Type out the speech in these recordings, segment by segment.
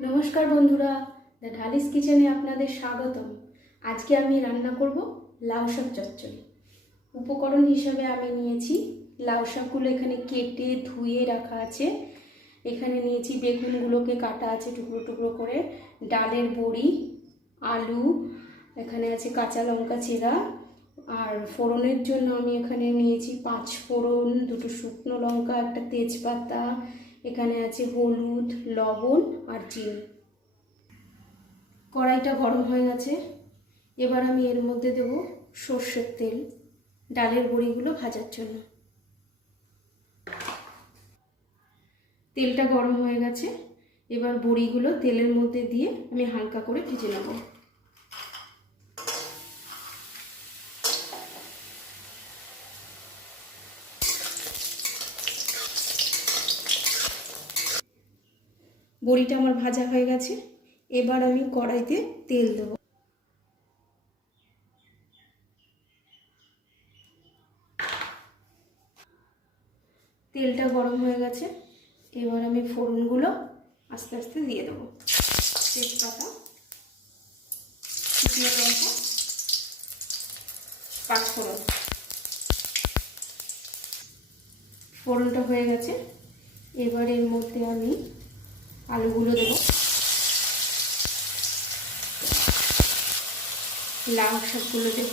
নমস্কার বন্ধুরা, দ্য ঢালিস কিচেনে আপনাদের স্বাগতম। আজকে আমি রান্না করব লাউ শাক চচ্চড়ি। উপকরণ হিসাবে আমি নিয়েছি লাউ শাকগুলো, এখানে কেটে ধুয়ে রাখা আছে। এখানে নিয়েছি বেগুনগুলোকে কাটা আছে টুকরো টুকরো করে, ডালের বড়ি, আলু, এখানে আছে কাঁচা লঙ্কা চেরা, আর ফোড়নের জন্য আমি এখানে নিয়েছি 5 ফোড়ন, 2টো শুকনো লঙ্কা, একটা তেজপাতা, এখানে আছে হলুদ, লবণ আর চিনি। কড়াইটা গরম হয়ে গেছে, এবার আমি এর মধ্যে দেব সর্ষের তেল ডালের বড়িগুলো ভাজার জন্য। তেলটা গরম হয়ে গেছে, এবার বড়িগুলো তেলের মধ্যে দিয়ে আমি হালকা করে ভেজে নেব। বড়িটা আমার ভাজা হয়ে গেছে, এবার আমি কড়াইতে তেল দেব। তেলটা গরম হয়ে গেছে, এবার আমি ফোড়নগুলো আস্তে আস্তে দিয়ে দেবো। তেজপাতা, শুকনো লঙ্কা, 5 ফোড়ন। ফোড়নটা হয়ে গেছে, এবার এর মধ্যে আমি আলুগুলো দেব, লাউ শাকগুলো দেব।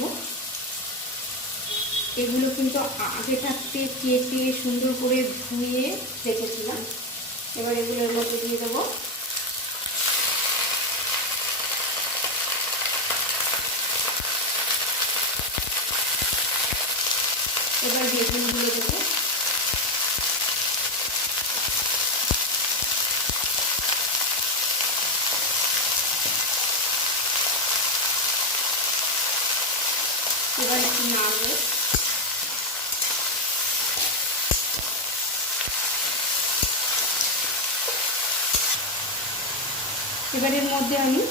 এগুলো কিন্তু আগে থাকতে কেটে সুন্দর করে ধুয়ে রেখেছিলাম। এবার এগুলোর মধ্যে দিয়ে দেব। এবার বেগুনগুলো দেবো। এবার নাড়ব। এবার এর মধ্যে আমি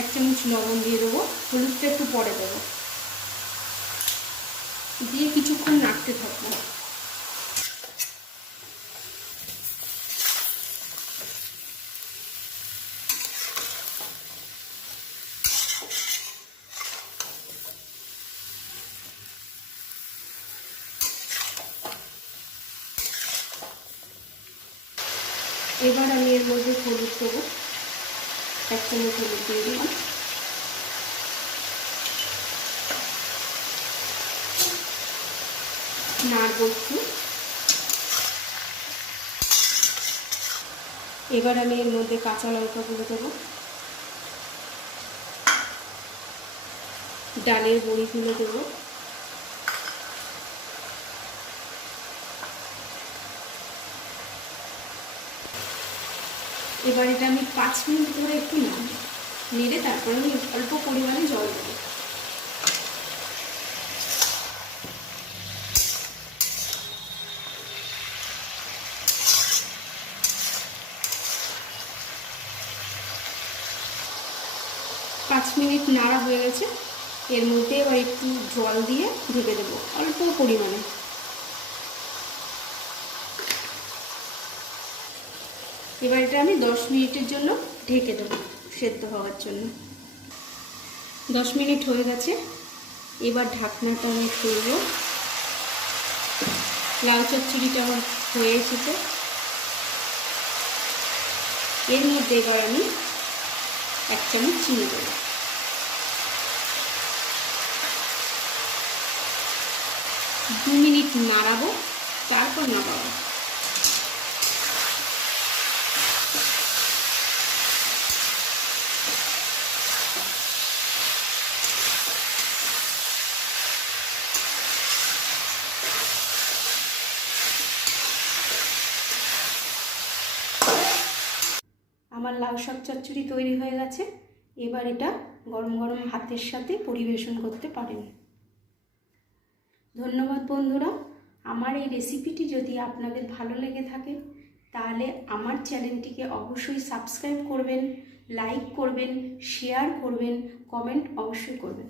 1 চামচ লবণ দিয়ে দেবো, হলুদটা একটু পরে দেবো, দিয়ে কিছুক্ষণ নাড়তে থাকবো। এবার আমি এর মধ্যে হলুদ দেবো, 1 চামচ হলুদ দিয়ে দিলাম। নাড়ব একটু। এবার আমি এর মধ্যে কাঁচা লঙ্কাগুলো দেবো, ডালের বড়িগুলো দেবো, এবার এটা আমি 5 মিনিট ধরে একটু নেড়ে তারপরে আমি অল্প পরিমাণে জল দেবো। পাঁচ মিনিট নাড়া হয়ে গেছে, এর মধ্যে এবার একটু জল দিয়ে ঢেকে দেবো অল্প পরিমাণে। এবার এটা আমি 10 মিনিটের জন্য ঢেকে দেবো সেদ্ধ হওয়ার জন্য। 10 মিনিট হয়ে গেছে, এবার ঢাকনাটা আমি খুলব। লাউ চচ্চড়িটা আমার হয়ে এসেছে। এর মধ্যে এবার আমি 1 চামচ চিনি দেব। দু মিনিট নাড়াবো, তারপর নাড়াবো। আমার লাউ শাক চচ্চড়ি তৈরি হয়ে গেছে, এবার এটা গরম গরম ভাতের সাথে পরিবেশন করতে পারেন। ধন্যবাদ বন্ধুরা। আমার এই রেসিপিটি যদি আপনাদের ভালো লেগে থাকে তাহলে আমার চ্যানেলটিকে অবশ্যই সাবস্ক্রাইব করবেন, লাইক করবেন, শেয়ার করবেন, কমেন্ট অবশ্যই করবেন।